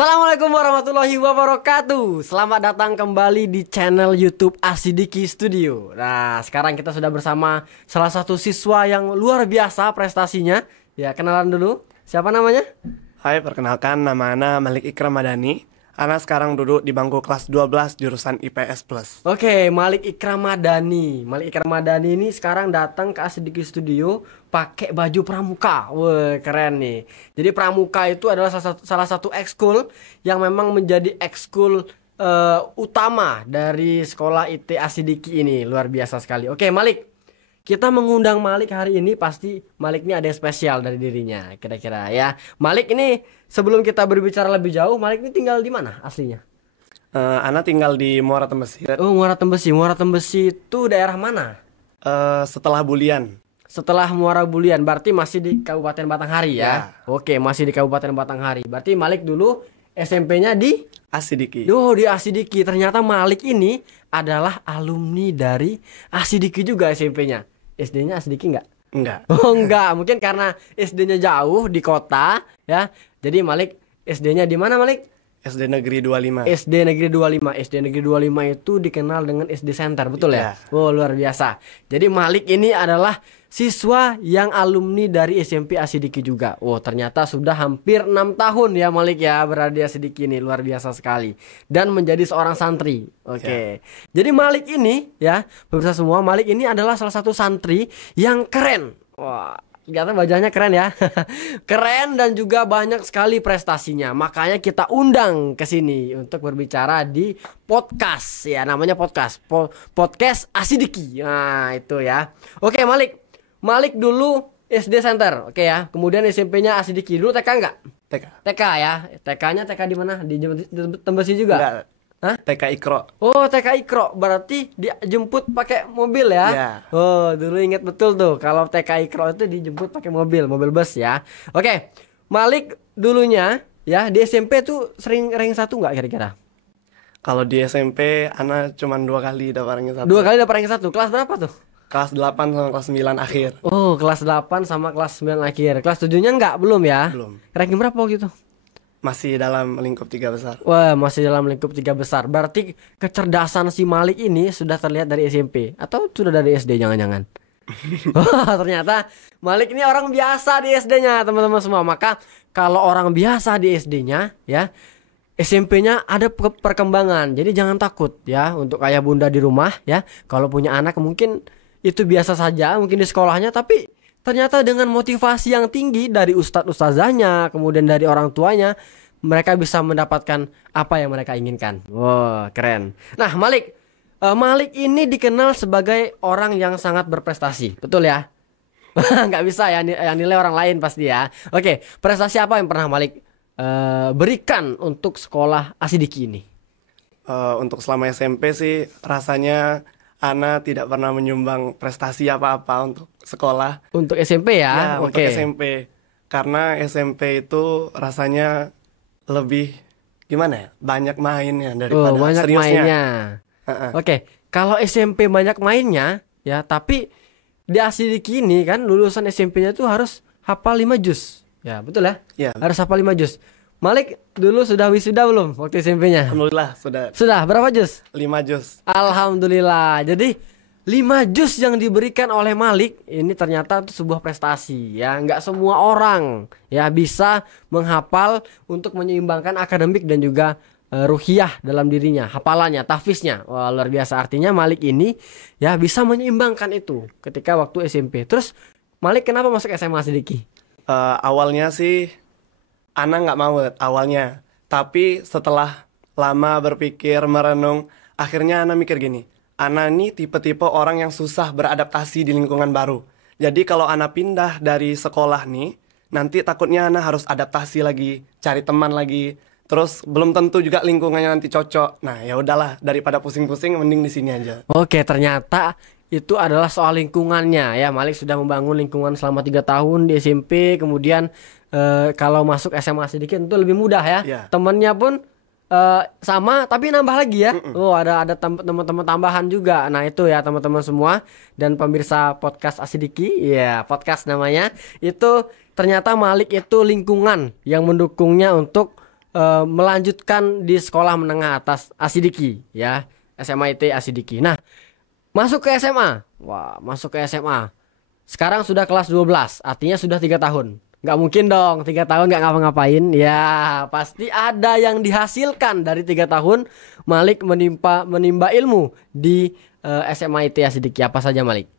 Assalamualaikum warahmatullahi wabarakatuh. Selamat datang kembali di channel YouTube Asidiki Studio. Nah, sekarang kita sudah bersama salah satu siswa yang luar biasa prestasinya. Ya, kenalan dulu. Siapa namanya? Hai, perkenalkan nama Ana Malik Ikram Madani. Ana sekarang duduk di bangku kelas 12 jurusan IPS Plus. Oke, Malik Ikram Madani. Malik Ikram Madani ini sekarang datang ke Asidiki Studio pakai baju pramuka. Wah, keren nih. Jadi pramuka itu adalah salah satu ekskul yang memang menjadi ekskul utama dari sekolah IT Asidiki ini. Luar biasa sekali. Oke, Malik. Kita mengundang Malik hari ini, pasti Malik ini ada yang spesial dari dirinya, kira-kira ya. Malik ini sebelum kita berbicara lebih jauh, Malik ini tinggal di mana aslinya? Ana tinggal di Muara Tembesi. Oh, Muara Tembesi. Muara Tembesi itu daerah mana? Setelah Bulian. Setelah Muara Bulian, berarti masih di Kabupaten Batanghari ya? Ya. Oke, masih di Kabupaten Batanghari. Berarti Malik dulu SMP-nya di? Asidiki. Oh, di Asidiki. Ternyata Malik ini adalah alumni dari Asidiki juga SMP-nya. SD-nya Asidiki nggak? Enggak. Oh, enggak. Mungkin karena SD-nya jauh di kota ya. Jadi Malik SD-nya di mana, Malik? SD Negeri 25. SD Negeri 25. SD Negeri 25 itu dikenal dengan SD Center, betul ya? Iya. Oh, luar biasa. Jadi Malik ini adalah siswa yang alumni dari SMP Asidiki juga. Oh, ternyata sudah hampir 6 tahun ya Malik ya berada di Asidiki ini. Luar biasa sekali. Dan menjadi seorang santri. Oke. Jadi Malik ini ya, pemirsa semua, Malik ini adalah salah satu santri yang keren. Wah, kelihatan wajahnya keren ya. Keren dan juga banyak sekali prestasinya. Makanya kita undang ke sini untuk berbicara di podcast ya, namanya podcast. Podcast Asidiki. Nah, itu ya. Oke, Malik. Malik dulu SD Center. Oke ya. Kemudian SMP-nya Asidiki. Dulu TK enggak? TK. TK ya. TK-nya TK di mana? Di Tembesi juga? Enggak. Hah? TK Ikro. Oh, TK Ikro, berarti dijemput pakai mobil ya? Ya. Oh, dulu inget betul tuh kalau TK Ikro itu dijemput pakai mobil bus ya. Oke, Malik dulunya ya di SMP tuh sering rank 1 nggak kira-kira? Kalau di SMP, Ana cuma 2 kali dapat ranking 1. 2 kali dapat rank 1. Kelas berapa tuh? Kelas 8 sama kelas 9 akhir. Oh, kelas 8 sama kelas 9 akhir. Kelas 7-nya nggak? Belum ya? Belum. Ranking berapa waktu itu? Masih dalam lingkup 3 besar. Wah, masih dalam lingkup 3 besar. Berarti kecerdasan si Malik ini sudah terlihat dari SMP atau sudah dari SD jangan-jangan? Wah, ternyata Malik ini orang biasa di SD-nya, teman-teman semua. Maka kalau orang biasa di SD-nya ya, SMP-nya ada perkembangan. Jadi jangan takut ya untuk ayah bunda di rumah ya. Kalau punya anak mungkin itu biasa saja mungkin di sekolahnya, tapi ternyata dengan motivasi yang tinggi dari ustadz ustazahnya, kemudian dari orang tuanya, mereka bisa mendapatkan apa yang mereka inginkan. Wow, keren. Nah, Malik, Malik ini dikenal sebagai orang yang sangat berprestasi, betul ya? Nggak bisa ya yang nilai orang lain pasti ya. Oke, prestasi apa yang pernah Malik berikan untuk sekolah Asidiki ini? Untuk selama SMP sih rasanya Ana tidak pernah menyumbang prestasi apa-apa untuk sekolah. Untuk SMP ya? Ya, untuk SMP. Karena SMP itu rasanya lebih gimana ya? Banyak mainnya daripada banyak seriusnya. mainnya. Oke, kalau SMP banyak mainnya ya, tapi di Asidiki ini kan lulusan SMP-nya tuh harus hafal 5 juz. Ya, betul ya? Ya. Harus hafal 5 juz. Malik dulu sudah wisuda belum waktu SMP-nya? Alhamdulillah sudah. Sudah, berapa juz? 5 juz. Alhamdulillah. Jadi 5 juz yang diberikan oleh Malik ini ternyata itu sebuah prestasi ya. Nggak semua orang ya bisa menghafal untuk menyeimbangkan akademik dan juga ruhiyah dalam dirinya, hafalannya, tahfiznya. Wah, luar biasa. Artinya Malik ini ya bisa menyeimbangkan itu ketika waktu SMP. Terus Malik kenapa masuk SMA Asidiki? Awalnya sih Ana nggak mau awalnya. Tapi setelah lama berpikir, merenung, akhirnya Ana mikir gini. Ana ini tipe-tipe orang yang susah beradaptasi di lingkungan baru. Jadi kalau Ana pindah dari sekolah nih, nanti takutnya Ana harus adaptasi lagi, cari teman lagi. Terus belum tentu juga lingkungannya nanti cocok. Nah, ya udahlah, daripada pusing-pusing mending di sini aja. Oke, ternyata itu adalah soal lingkungannya ya. Malik sudah membangun lingkungan selama 3 tahun di SMP. Kemudian kalau masuk SMA sedikit tentu lebih mudah ya. Ya. Temennya pun sama tapi nambah lagi ya. Oh, ada teman-teman tambahan juga. Nah, itu ya teman-teman semua dan pemirsa podcast Asidiki, ya podcast namanya. Itu ternyata Malik itu lingkungan yang mendukungnya untuk melanjutkan di sekolah menengah atas Asidiki ya, SMIT Asidiki. Nah, masuk ke SMA. Wah, masuk ke SMA. Sekarang sudah kelas 12, artinya sudah 3 tahun. Nggak mungkin dong 3 tahun nggak ngapa-ngapain. Ya, pasti ada yang dihasilkan dari 3 tahun Malik menimba ilmu di SMIT Asidiki. Apa saja, Malik?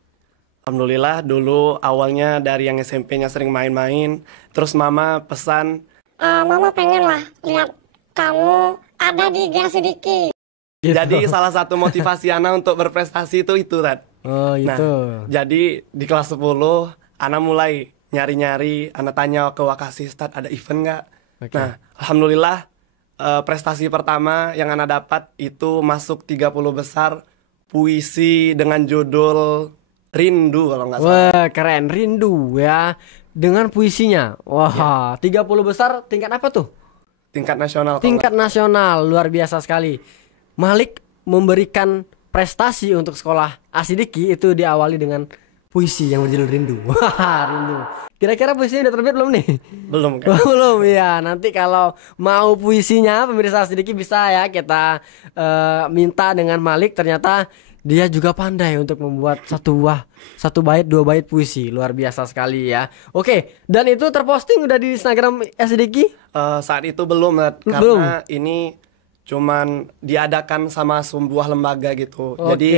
Alhamdulillah dulu awalnya dari yang SMP-nya sering main-main, terus mama pesan, Mama pengen lah lihat kamu ada di Gasidiki. jadi salah satu motivasi Ana untuk berprestasi itu Tat. Oh, Nah, itu. jadi di kelas 10 Ana mulai nyari-nyari, Ana tanya ke Wakasi, Ustad ada event nggak? Oke. Nah, alhamdulillah prestasi pertama yang Ana dapat itu masuk 30 besar puisi dengan judul Rindu kalau nggak salah. Wah, keren, rindu ya dengan puisinya. Wah, 30 besar tingkat apa tuh? Tingkat nasional. kalau Tingkat nasional, luar biasa sekali. Malik memberikan prestasi untuk sekolah Asidiki itu diawali dengan puisi yang berjudul Rindu. Wah, rindu. Kira-kira puisinya udah terbit belum nih? nggak- belum kan? Belum ya. Nanti kalau mau puisinya pemirsa Asidiki bisa ya kita minta dengan Malik. Ternyata dia juga pandai untuk membuat satu bait 2 bait puisi. Luar biasa sekali ya. Oke, dan itu terposting udah di Instagram Asidiki? Saat itu belum, Tat. Belum. Karena ini cuman diadakan sama sebuah lembaga gitu. Oke. Jadi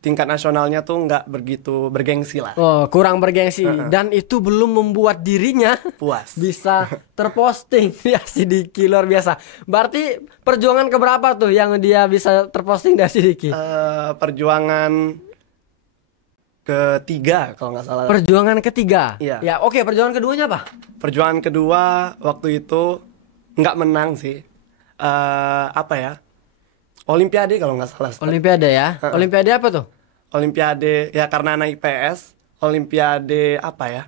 tingkat nasionalnya tuh nggak begitu bergengsi lah. Oh, kurang bergengsi. Dan itu belum membuat dirinya Puas. bisa terposting di Asidiki. Luar biasa. Berarti perjuangan keberapa tuh yang dia bisa terposting di Asidiki? Perjuangan ketiga kalau nggak salah. Perjuangan ketiga. Iya. Ya, oke, perjuangan keduanya apa? Perjuangan kedua waktu itu nggak menang sih. Apa ya? Olimpiade kalau nggak salah. Ustaz. Olimpiade ya. Olimpiade apa tuh? Olimpiade ya karena anak IPS. Olimpiade apa ya?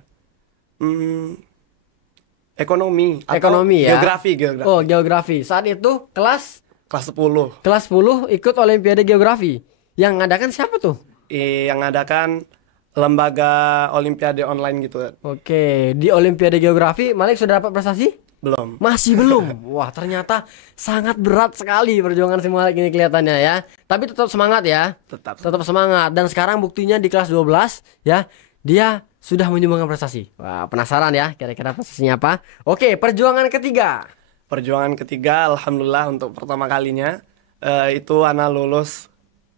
Ekonomi. Atau Ekonomi ya. Geografi. Oh, geografi. Saat itu kelas Kelas 10. 10 ikut Olimpiade Geografi. Yang ngadakan siapa tuh? Yang ngadakan lembaga Olimpiade online gitu. Oke, di Olimpiade Geografi Malik sudah dapat prestasi? Belum. Masih belum. Wah, ternyata sangat berat sekali perjuangan si Malik ini kelihatannya ya. Tapi tetap semangat ya. Tetap. Tetap semangat. Dan sekarang buktinya di kelas 12 ya, dia sudah menyumbangkan prestasi. Wah, penasaran ya kira-kira prestasinya apa? Oke, perjuangan ketiga. Perjuangan ketiga, alhamdulillah untuk pertama kalinya itu Ana lulus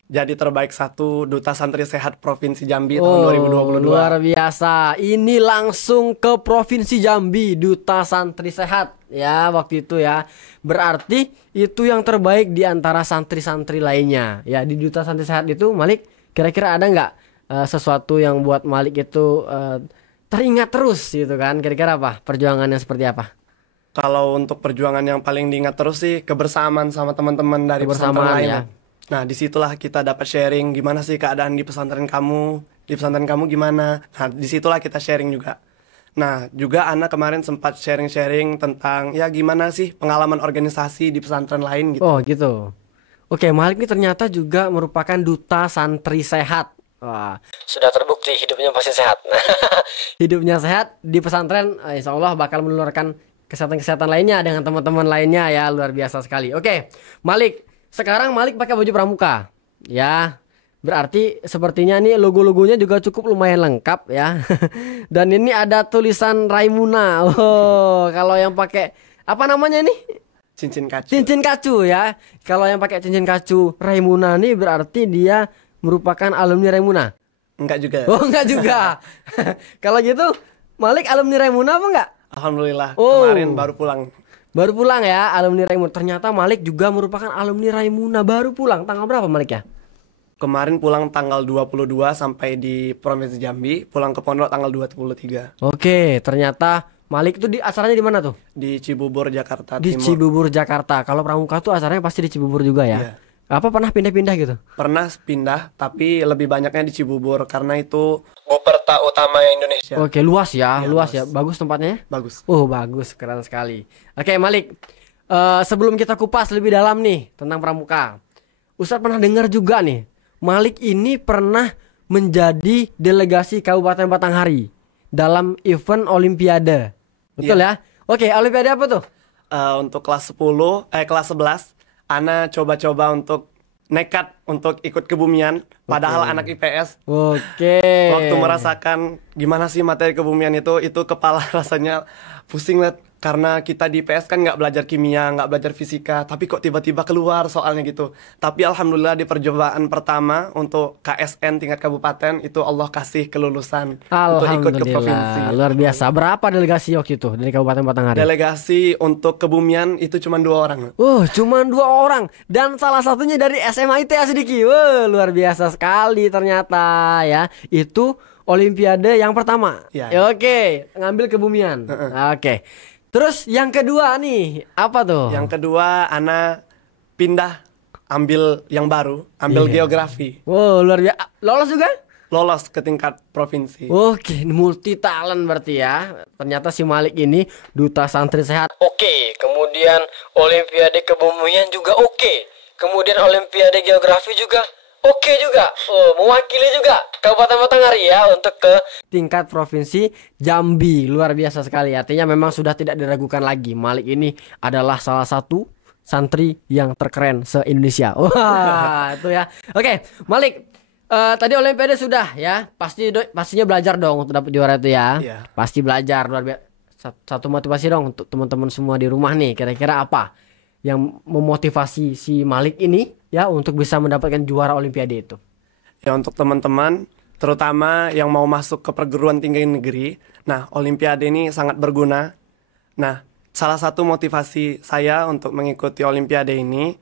jadi terbaik 1 Duta Santri Sehat Provinsi Jambi tahun 2022. Luar biasa. Ini langsung ke Provinsi Jambi, Duta Santri Sehat ya waktu itu ya. Berarti itu yang terbaik di antara santri-santri lainnya. Ya, di Duta Santri Sehat itu Malik kira-kira ada nggak sesuatu yang buat Malik itu teringat terus gitu kan? Kira-kira apa? Perjuangannya seperti apa? Kalau untuk perjuangan yang paling diingat terus sih kebersamaan sama teman-teman dari pesantren Kebersamaan, lain. ya. Nah, disitulah kita dapat sharing gimana sih keadaan di pesantren kamu gimana. Nah, disitulah kita sharing juga. Nah, juga Ana kemarin sempat sharing-sharing tentang ya gimana sih pengalaman organisasi di pesantren lain gitu. Oh gitu. Oke, Malik ini ternyata juga merupakan Duta Santri Sehat. Wah, sudah terbukti hidupnya pasti sehat. Hidupnya sehat di pesantren, insya Allah bakal menularkan kesehatan-kesehatan lainnya dengan teman-teman lainnya ya, luar biasa sekali. Oke, Malik, sekarang Malik pakai baju pramuka, ya. Berarti sepertinya nih logo-logonya juga cukup lumayan lengkap ya. Dan ini ada tulisan Raimuna. Oh, kalau yang pakai apa namanya nih? Cincin kacu. Cincin kacu ya. Kalau yang pakai cincin kacu Raimuna nih berarti dia merupakan alumni Raimuna. Enggak juga. Oh, enggak juga. Kalau gitu Malik alumni Raimuna apa enggak? Alhamdulillah, Oh. kemarin baru pulang. Baru pulang ya alumni Raimuna. Ternyata Malik juga merupakan alumni Raimuna. Baru pulang. Tanggal berapa Malik ya? Kemarin pulang tanggal 22 sampai di Provinsi Jambi, pulang ke pondok tanggal 23 Oke, ternyata Malik itu di acaranya di mana tuh? di Cibubur, Jakarta Di Timur. Cibubur, Jakarta. Kalau pramuka tuh acaranya pasti di Cibubur juga ya. Iya. Apa pernah pindah-pindah gitu? Pernah pindah, tapi lebih banyaknya di Cibubur karena itu Buperta utama Indonesia. Oke, luas ya, Iya, luas luas. ya. Bagus tempatnya? Bagus. Oh, bagus, keren sekali. Oke, Malik. Sebelum kita kupas lebih dalam nih tentang pramuka. Ustadz pernah dengar juga nih, Malik ini pernah menjadi delegasi Kabupaten Batanghari dalam event Olimpiade. Betul ya? Oke, Olimpiade apa tuh? Untuk kelas 11 Ana coba-coba untuk nekat untuk ikut kebumian, padahal anak IPS. Oke. Waktu merasakan gimana sih materi kebumian itu kepala rasanya pusing banget. Karena kita di IPS kan nggak belajar kimia, nggak belajar fisika, tapi kok tiba-tiba keluar soalnya gitu. Tapi alhamdulillah di percobaan pertama untuk KSN tingkat kabupaten itu Allah kasih kelulusan untuk ikut ke provinsi. Luar biasa. Berapa delegasi waktu itu dari Kabupaten Batanghari? Delegasi untuk kebumian itu cuma 2 orang. Cuma 2 orang dan salah satunya dari SMA ITA Sidiki. Luar biasa sekali ternyata ya. Itu Olimpiade yang pertama. Ya. Oke, ngambil kebumian. Oke. Terus yang kedua nih, apa tuh? Yang kedua, Ana pindah ambil yang baru, ambil geografi. Luar biasa. Lolos juga? Lolos ke tingkat provinsi. Oke, multi talent berarti ya. Ternyata si Malik ini duta santri sehat. Oke, kemudian Olimpiade kebumian juga oke. Kemudian Olimpiade geografi juga oke juga. Mewakili juga Kabupaten Batanghari ya untuk ke tingkat provinsi Jambi. Luar biasa sekali. Artinya memang sudah tidak diragukan lagi. Malik ini adalah salah satu santri yang terkeren se-Indonesia. Wah, itu ya. Oke, Malik. Tadi Olimpiade sudah ya. Pastinya belajar dong untuk dapat juara itu ya. Iya. Pasti belajar. Luar biasa. Satu motivasi dong untuk teman-teman semua di rumah nih. Kira-kira apa yang memotivasi si Malik ini ya untuk bisa mendapatkan juara Olimpiade itu? Ya, untuk teman-teman terutama yang mau masuk ke perguruan tinggi negeri, nah Olimpiade ini sangat berguna. Nah, salah satu motivasi saya untuk mengikuti Olimpiade ini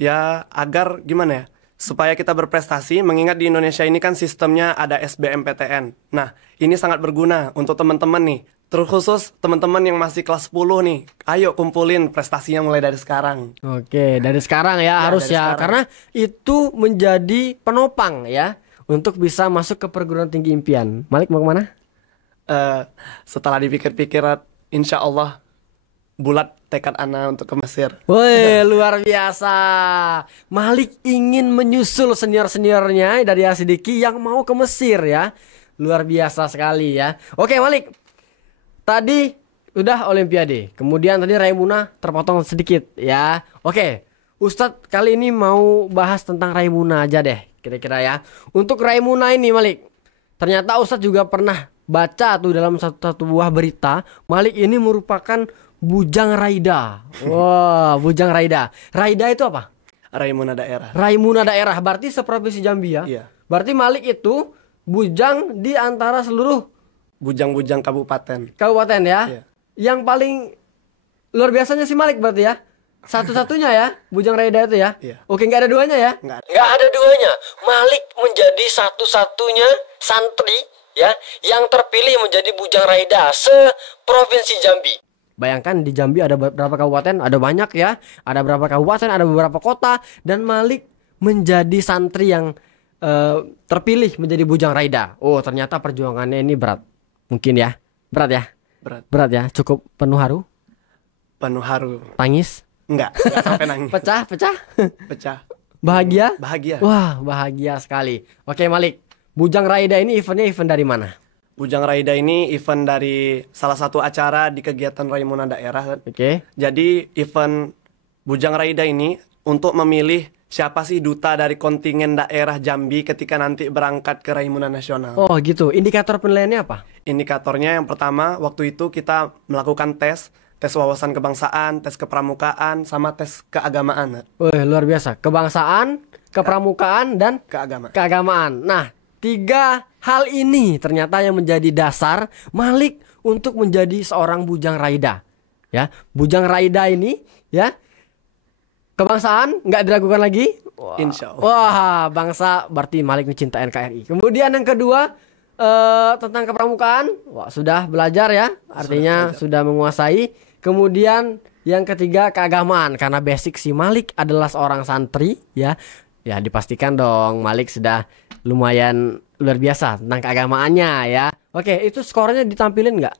ya agar gimana ya, supaya kita berprestasi, mengingat di Indonesia ini kan sistemnya ada SBMPTN. Nah, ini sangat berguna untuk teman-teman nih, terkhusus teman-teman yang masih kelas 10 nih. Ayo kumpulin prestasinya mulai dari sekarang. Oke, dari sekarang ya, harus ya, sekarang. karena itu menjadi penopang ya untuk bisa masuk ke perguruan tinggi impian. Malik mau kemana? Setelah dipikir-pikir, insya Allah bulat tekad Ana untuk ke Mesir. Woi, luar biasa. Malik ingin menyusul senior-seniornya dari Asidiki yang mau ke Mesir ya. Luar biasa sekali ya. Oke, Malik. Tadi udah Olimpiade. Kemudian tadi Raimuna terpotong sedikit ya. Oke, Ustadz kali ini mau bahas tentang Raimuna aja deh kira-kira ya. Untuk Raimuna ini Malik, ternyata Ustadz juga pernah baca tuh dalam satu buah berita, Malik ini merupakan bujang Raida. Wah, bujang Raida. Raida itu apa? Raimuna daerah. Raimuna daerah, berarti seprovinsi Jambi ya? Iya. Berarti Malik itu bujang di antara seluruh Bujang-bujang kabupaten. kabupaten ya? Iya. Yang paling luar biasanya si Malik berarti ya? Satu-satunya ya, bujang Raida itu ya? Iya. Oke, nggak ada duanya ya? Nggak ada. Nggak ada duanya. Malik menjadi satu-satunya santri ya yang terpilih menjadi bujang Raida se-provinsi Jambi. Bayangkan di Jambi ada berapa kabupaten? Ada banyak ya. Ada berapa kabupaten, ada beberapa kota, dan Malik menjadi santri yang terpilih menjadi bujang Raida. Oh, ternyata perjuangannya ini berat. Mungkin ya. Berat ya? Berat. Berat ya. Cukup penuh haru? Penuh haru. Tangis? Enggak sampai nangis. Pecah? Pecah. Bahagia? Bahagia. Wah, bahagia sekali. Oke, Malik. Bujang Raida ini eventnya event dari mana? Bujang Raida ini event dari salah satu acara di kegiatan Raimuna daerah. Oke. Jadi event Bujang Raida ini untuk memilih siapa sih duta dari kontingen daerah Jambi ketika nanti berangkat ke Raimuna Nasional. Oh, gitu. Indikator penilaiannya apa? Indikatornya yang pertama, waktu itu kita melakukan tes wawasan kebangsaan, tes kepramukaan, sama tes keagamaan. Wih, luar biasa. Kebangsaan, kepramukaan, dan keagamaan. Nah, 3 hal ini ternyata yang menjadi dasar Malik untuk menjadi seorang bujang Raida. Ya, bujang Raida ini ya, kebangsaan nggak diragukan lagi. Wah. Insya Allah. Wah, bangsa berarti Malik mencintai NKRI. Kemudian yang kedua tentang kepramukaan, wah sudah belajar ya, artinya sudah menguasai. Kemudian yang ketiga keagamaan, karena basic si Malik adalah seorang santri ya. Ya dipastikan dong Malik sudah lumayan luar biasa tentang keagamaannya ya. Oke, itu skornya ditampilin nggak?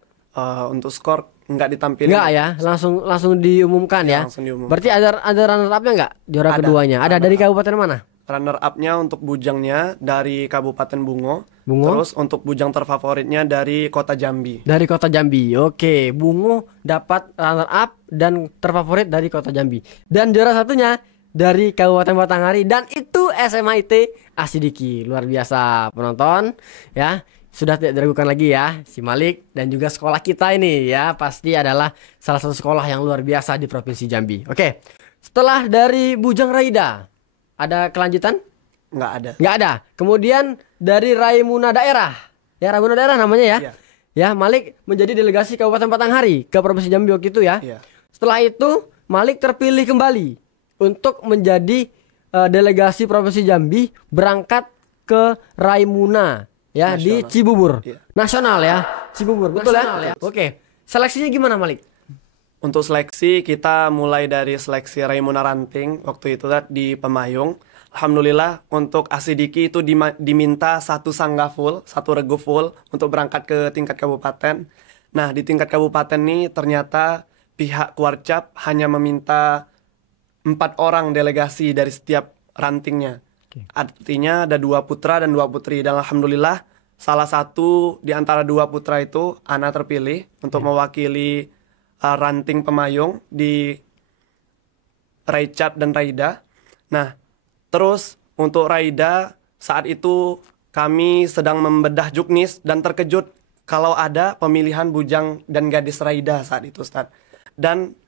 Untuk skor nggak ditampilin. Nggak ya, langsung diumumkan ya. Langsung diumumkan. Berarti ada runner up-nya nggak? Juara keduanya. Ada dari kabupaten mana? Runner up-nya untuk bujangnya dari Kabupaten Bungo Bungo Terus untuk bujang terfavoritnya dari kota Jambi. dari kota Jambi. Oke, Bungo dapat runner up dan terfavorit dari kota Jambi. Dan juara satunya dari Kabupaten Batanghari, dan itu SMA IT Asidiki. Luar biasa penonton ya. Sudah tidak diragukan lagi ya, si Malik dan juga sekolah kita ini ya pasti adalah salah satu sekolah yang luar biasa di Provinsi Jambi. Oke. Setelah dari Bujang Raida, ada kelanjutan? Nggak ada. Nggak ada. Kemudian dari Raimuna Daerah. Ya, Raimuna Daerah namanya ya. Iya. Ya, Malik menjadi delegasi Kabupaten Batanghari ke Provinsi Jambi waktu itu ya. Iya. Setelah itu Malik terpilih kembali untuk menjadi delegasi Provinsi Jambi berangkat ke Raimuna ya di Nasional. Cibubur. Iya. Nasional ya. Cibubur, betul ya? Oke. Seleksinya gimana, Malik? Untuk seleksi kita mulai dari seleksi Raimuna Ranting waktu itu di Pemayung. Alhamdulillah untuk Asidiki itu diminta satu sangga full, satu regu full untuk berangkat ke tingkat kabupaten. Nah di tingkat kabupaten nih ternyata pihak Kuarcap hanya meminta 4 orang delegasi dari setiap rantingnya. Artinya ada 2 putra dan 2 putri. Dan alhamdulillah salah satu di antara 2 putra itu Ana terpilih untuk mewakili ranting Pemayung di Raicap dan Raida. Nah, terus untuk Raida saat itu kami sedang membedah juknis dan terkejut kalau ada pemilihan bujang dan gadis Raida saat itu, Ustaz. Dan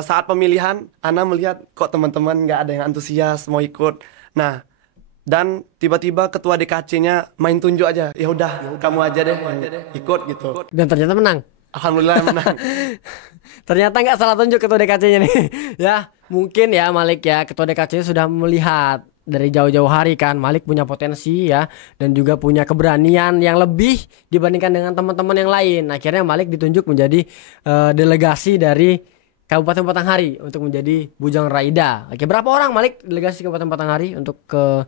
saat pemilihan, Ana melihat kok teman-teman nggak ada yang antusias mau ikut. Nah, dan tiba-tiba ketua DKC-nya main tunjuk aja. Ya udah, kamu aja deh yang ikut gitu. Dan ternyata menang. Alhamdulillah menang. Ternyata nggak salah tunjuk ketua DKC-nya nih. Ya, mungkin ya Malik ya, ketua DKC-nya sudah melihat dari jauh-jauh hari kan Malik punya potensi ya dan juga punya keberanian yang lebih dibandingkan dengan teman-teman yang lain. Akhirnya Malik ditunjuk menjadi delegasi dari Kabupaten Batanghari untuk menjadi Bujang Raida. Oke, berapa orang Malik delegasi Kabupaten Batanghari untuk ke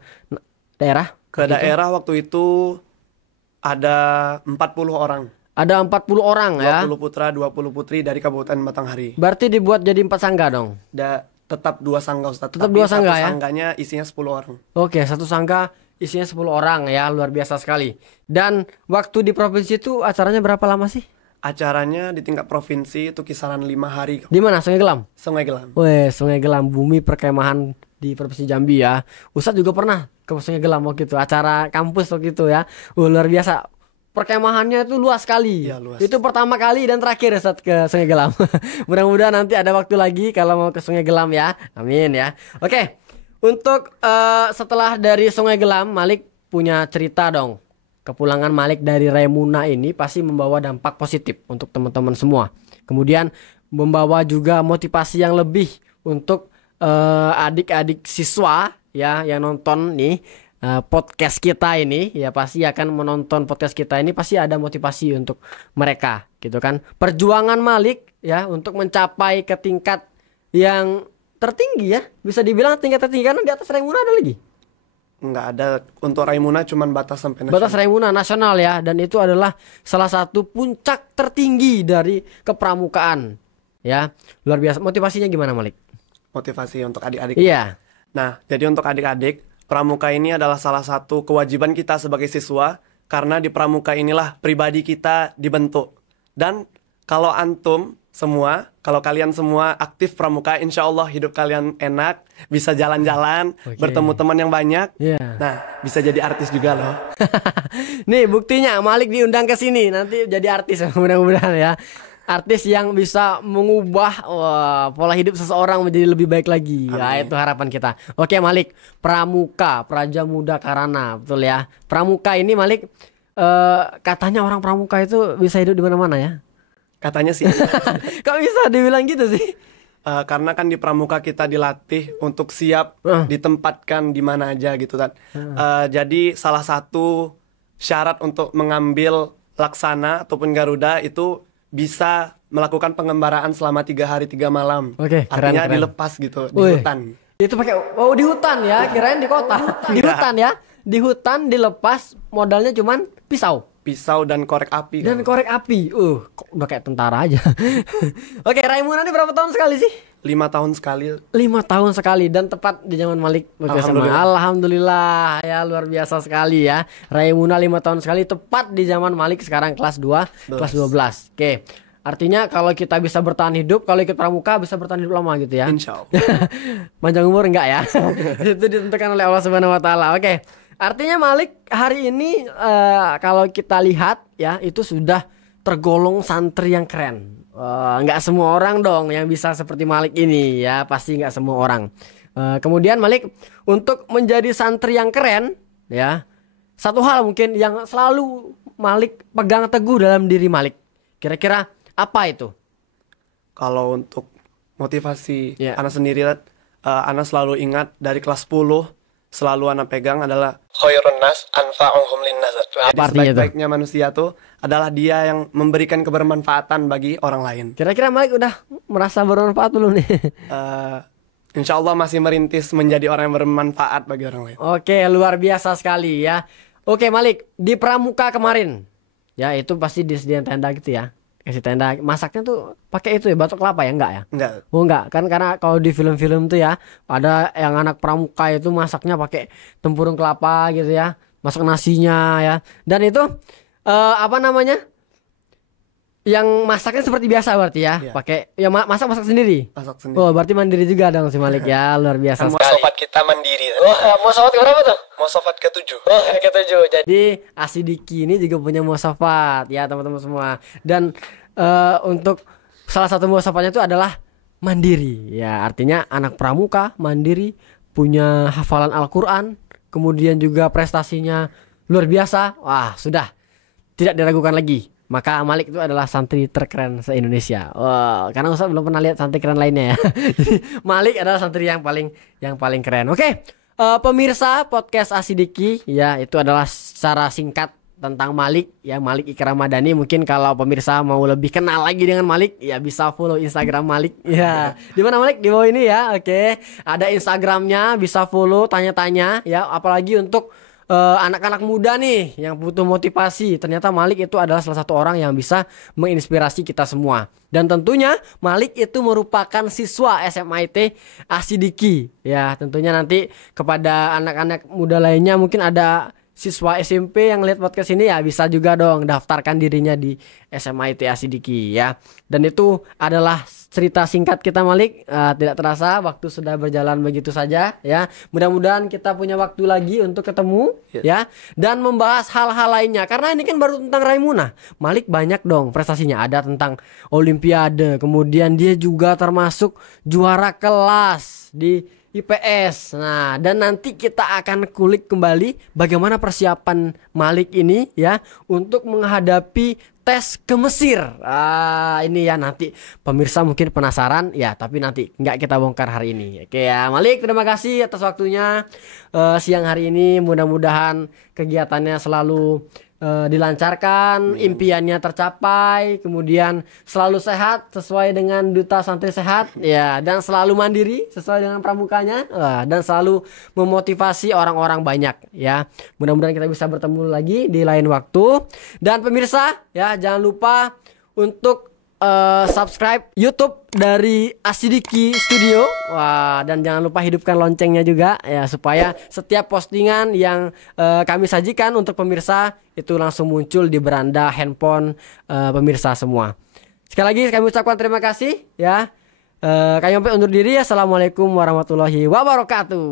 daerah? Ke daerah waktu itu ada 40 orang. Ada 40 orang ya. 20 putra, 20 putri dari Kabupaten Batanghari. Berarti dibuat jadi 4 sangga dong. Tetap 2 sangga, Ustaz. Tetap Tapi 2 sangga satu ya? sangganya isinya 10 orang. Oke, satu sangga isinya 10 orang ya, luar biasa sekali. Dan waktu di provinsi itu acaranya berapa lama sih? Acaranya di tingkat provinsi itu kisaran 5 hari. Di mana? Sungai Gelam? Sungai Gelam. Weh, Sungai Gelam, bumi perkemahan di Provinsi Jambi ya. Ustadz juga pernah ke Sungai Gelam waktu itu, acara kampus waktu itu ya. Luar biasa. Perkemahannya itu luas sekali. Iya, luas. Itu pertama kali dan terakhir Ustadz ke Sungai Gelam. Mudah-mudahan nanti ada waktu lagi kalau mau ke Sungai Gelam ya. Amin ya. Oke. Untuk setelah dari Sungai Gelam, Malik punya cerita dong. Kepulangan Malik dari Raimuna ini pasti membawa dampak positif untuk teman-teman semua. Kemudian membawa juga motivasi yang lebih untuk adik-adik siswa ya yang nonton nih podcast kita ini ya, pasti akan menonton podcast kita ini, pasti ada motivasi untuk mereka gitu kan. Perjuangan Malik ya untuk mencapai ke tingkat yang tertinggi ya, bisa dibilang tingkat tertinggi karena di atas Raimuna ada lagi. Enggak ada, untuk Raimuna cuman batas sampai nasional. Batas Raimuna nasional ya, dan itu adalah salah satu puncak tertinggi dari kepramukaan ya. Luar biasa. Motivasinya gimana Malik? Motivasi untuk adik-adik. Iya. Nah, jadi untuk adik-adik, pramuka ini adalah salah satu kewajiban kita sebagai siswa, karena di pramuka inilah pribadi kita dibentuk. Dan kalau antum semua, kalau kalian semua aktif pramuka, insya Allah hidup kalian enak, bisa jalan-jalan, bertemu teman yang banyak. Iya. Nah, bisa jadi artis juga loh. Nih buktinya Malik diundang ke sini, nanti jadi artis mudah-mudahan ya. Artis yang bisa mengubah pola hidup seseorang menjadi lebih baik lagi. Ya, itu harapan kita. Oke Malik, pramuka, Praja Muda Karana, betul ya. Pramuka ini Malik, katanya orang pramuka itu bisa hidup di mana-mana ya. Katanya sih. Kok bisa dibilang gitu sih? Karena kan di pramuka kita dilatih untuk siap ditempatkan di mana aja gitu kan. Jadi salah satu syarat untuk mengambil Laksana ataupun Garuda itu bisa melakukan pengembaraan selama 3 hari 3 malam. Oke, keren, artinya keren. dilepas gitu di Wih, hutan. Itu pakai di hutan ya, kirain di kota. Di hutan ya. Di hutan dilepas, modalnya cuman pisau Dan korek api. dan kan. korek api. Kok udah kayak tentara aja. Oke, Raimuna ini berapa tahun sekali sih? 5 tahun sekali. 5 tahun sekali dan tepat di zaman Malik waktu SMA. Alhamdulillah ya, luar biasa sekali ya. Raimuna 5 tahun sekali tepat di zaman Malik sekarang kelas 2, kelas 12. Oke. Artinya kalau kita bisa bertahan hidup, kalau ikut pramuka bisa bertahan hidup lama gitu ya. Insya Allah. Panjang umur enggak ya? Itu ditentukan oleh Allah Subhanahu wa taala. Oke. Artinya Malik hari ini kalau kita lihat ya, itu sudah tergolong santri yang keren. Nggak semua orang dong yang bisa seperti Malik ini ya, pasti nggak semua orang. Kemudian Malik, untuk menjadi santri yang keren ya, satu hal mungkin yang selalu Malik pegang teguh dalam diri Malik, kira-kira apa itu? Kalau untuk motivasi Ya. Ana sendiri, Ana selalu ingat dari kelas 10, selalu Ana pegang adalah khairun nas anfa'uhum linnas. Apa artinya itu? Sebaik-baiknya manusia tuh adalah dia yang memberikan kebermanfaatan bagi orang lain. Kira-kira Malik udah merasa bermanfaat belum nih? Insya Allah masih merintis menjadi orang yang bermanfaat bagi orang lain. Oke, luar biasa sekali ya. Oke Malik, di pramuka kemarin ya, itu pasti disediain tenda gitu ya. Kasih tenda, masaknya tuh pakai itu ya, batok kelapa ya, enggak ya? Enggak. Oh enggak, kan karena kalau di film-film tuh ya, ada yang anak pramuka itu masaknya pakai tempurung kelapa gitu ya, masak nasinya ya. Dan itu apa namanya? Yang masaknya seperti biasa berarti ya, Iya. pakai ya masak sendiri. Masak sendiri. Oh, berarti mandiri juga dong si Malik ya, luar biasa Kan sekali. muasafat kita mandiri. Oh, mau sofat berapa tuh? Muasafat ke-7. Oh, ketujuh. Jadi Asidiki ini juga punya muasafat ya teman-teman semua. Dan untuk salah satu muasafatnya itu adalah mandiri. Ya, artinya anak pramuka mandiri, punya hafalan Al-Qur'an, kemudian juga prestasinya luar biasa. Wah, sudah tidak diragukan lagi. Maka Malik itu adalah santri terkeren se-Indonesia. Wow, karena Ustaz belum pernah lihat santri keren lainnya ya. Jadi Malik adalah santri yang paling keren. Oke. Pemirsa podcast Asidiki ya, itu adalah secara singkat tentang Malik ya, Malik Ikram Madani. Mungkin kalau pemirsa mau lebih kenal lagi dengan Malik ya, bisa follow Instagram Malik ya. Di mana Malik? Di bawah ini ya. Oke. Ada Instagramnya, bisa follow, tanya-tanya ya, apalagi untuk anak-anak muda nih yang butuh motivasi. Ternyata Malik itu adalah salah satu orang yang bisa menginspirasi kita semua. Dan tentunya Malik itu merupakan siswa SMIT Asidiki. Ya, tentunya nanti kepada anak-anak muda lainnya, mungkin ada siswa SMP yang lihat podcast ini ya, bisa juga dong daftarkan dirinya di SMIT Asidiki ya. Dan itu adalah cerita singkat kita Malik. Tidak terasa waktu sudah berjalan begitu saja ya. Mudah-mudahan kita punya waktu lagi untuk ketemu ya, dan membahas hal-hal lainnya, karena ini kan baru tentang Raimuna. Malik banyak dong prestasinya, ada tentang Olimpiade, kemudian dia juga termasuk juara kelas di IPS. Nah, dan nanti kita akan kulik kembali bagaimana persiapan Malik ini ya untuk menghadapi tes ke Mesir. Ini ya, nanti pemirsa mungkin penasaran ya, tapi nanti nggak kita bongkar hari ini. Oke ya, Malik, terima kasih atas waktunya siang hari ini. Mudah-mudahan kegiatannya selalu dilancarkan, impiannya tercapai, kemudian selalu sehat sesuai dengan Duta Santri Sehat ya, dan selalu mandiri sesuai dengan pramukanya, dan selalu memotivasi orang-orang banyak ya. Mudah-mudahan kita bisa bertemu lagi di lain waktu. Dan pemirsa ya, jangan lupa untuk subscribe YouTube dari Asidiki Studio. Wah, dan jangan lupa hidupkan loncengnya juga ya, supaya setiap postingan yang kami sajikan untuk pemirsa itu langsung muncul di beranda handphone pemirsa semua. Sekali lagi kami ucapkan terima kasih ya. Kami sampai undur diri. Assalamualaikum warahmatullahi wabarakatuh.